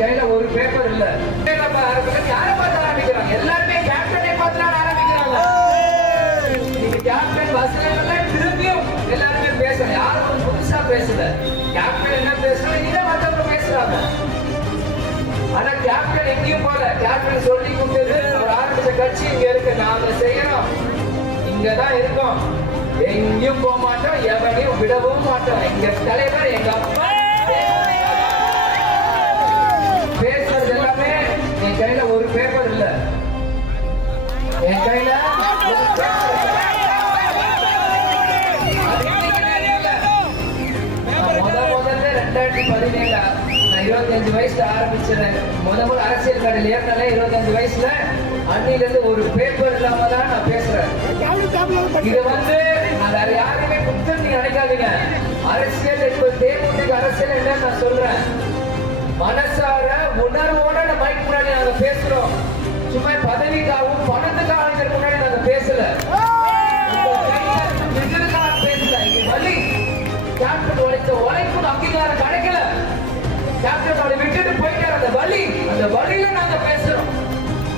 கையில ஒரு பேப்பர் இல்ல. யாரை பார்த்து ஆரம்பிக்கிறாங்க? எல்லாருமே கேப்டனை பார்த்து ஆரம்பிக்கிறாங்க. நீங்க கேப்டன் வசனங்கள்ல திரும்பியும் எல்லாருமே பேசல. யாரும் புதுசா பேசல. கேப்டன் என்ன பேசுறாங்க இதை மற்றவங்க பேசுறாங்க. ஆனா கேப்டன் எங்கேயும் போல. கேப்டன் சொல்லி கொடுத்தது அவர் ஆரம்பிச்ச கட்சி இங்க இருக்கு, நாங்க செய்யறோம், இங்கதான் இருக்கோம், எங்கேயும் போக மாட்டோம், எவனையும் விடவும் மாட்டோம். எங்க தலைவர் எங்க அப்பா பேசுறது எல்லாமே. என் கையில ஒரு பேப்பர் இல்ல, என் கையில முதல்ல 2017 நான் 25 வயசுல ஆரம்பிச்சேன். முதல் அரசியல் கடையில் ஏற்கனவே 25 வயசுல அன்னில இருந்து ஒரு பேப்பர் இல்லாம தான் நான் பேசுறேன். இது நான் வேற யாருமே குற்றம் நீங்க நினைக்காதீங்க. அரசியல் இப்ப தேமுதிக அரசியல் என்ன நான் சொல்றேன். மனசார உணர்வோட மைக் முன்னாடி நாங்க பேசுறோம்.